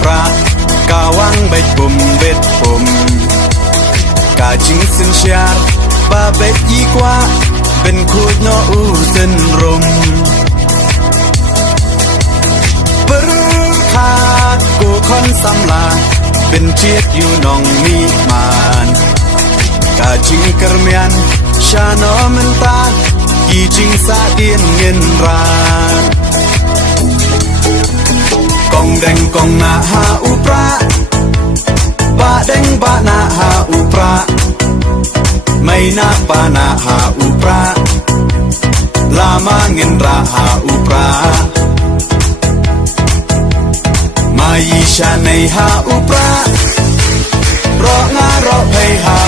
ปรากาวังใบปุ่มเบ็ดปุ่มกาจิงสินเชียร์บาเบ็ดอีกว่าเป็นคูดโนอูเส้นรมปรึกขาดกูคนสำลาเป็นเชียดอยู่นองมีมานกาจิงกระเมียนชาโนมันตากีจิงสาเดียนเงินรานกองแดงกองนาหาอุปราบาแดงบานาหาอุปราไม่นาปานาหาอุปราลามาเงินราหาอุปรามายีชาในหาอุปรารองารอเพหา